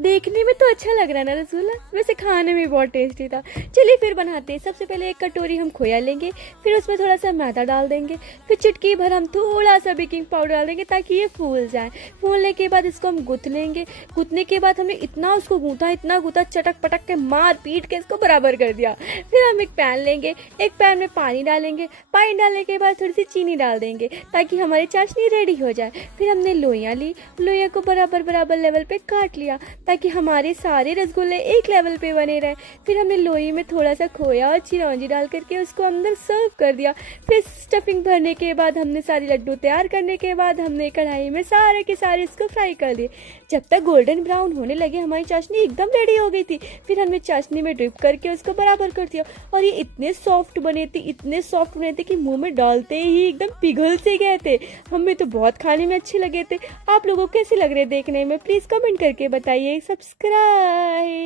देखने में तो अच्छा लग रहा है ना रसगुल्ला, वैसे खाने में बहुत टेस्टी था। चलिए फिर बनाते हैं। सबसे पहले एक कटोरी हम खोया लेंगे, फिर उसमें थोड़ा सा मैदा डाल देंगे, फिर चुटकी भर हम थोड़ा सा बेकिंग पाउडर डाल देंगे ताकि ये फूल जाए। फूलने के बाद इसको हम गूँथ लेंगे। गूँथने के बाद हमने इतना उसको गूँथा, इतना गूँथा, चटक पटक के मार पीट के इसको बराबर कर दिया। फिर हम एक पैन लेंगे, एक पैन में पानी डालेंगे। पानी डालने के बाद थोड़ी सी चीनी डाल देंगे ताकि हमारी चाशनी रेडी हो जाए। फिर हमने लोइयाँ ली, लोइयाँ को बराबर बराबर लेवल पे काट लिया ताकि हमारे सारे रसगुल्ले एक लेवल पे बने रहे। फिर हमने लोई में थोड़ा सा खोया और चिरौंजी डाल करके उसको अंदर सर्व कर दिया। फिर स्टफिंग भरने के बाद हमने सारे लड्डू तैयार करने के बाद हमने कढ़ाई में सारे के सारे इसको फ्राई कर दिए। जब तक गोल्डन ब्राउन होने लगे हमारी चाशनी एकदम रेडी हो गई थी। फिर हमने चाशनी में डिप करके उसको बराबर कर दिया और ये इतने सॉफ्ट बने थे, इतने सॉफ्ट बने थे कि मुंह में डालते ही एकदम पिघल से गए थे। हमें तो बहुत खाने में अच्छे लगे थे। आप लोगों को कैसे लग रहे देखने में, प्लीज़ कमेंट करके बताइए। सब्सक्राइब।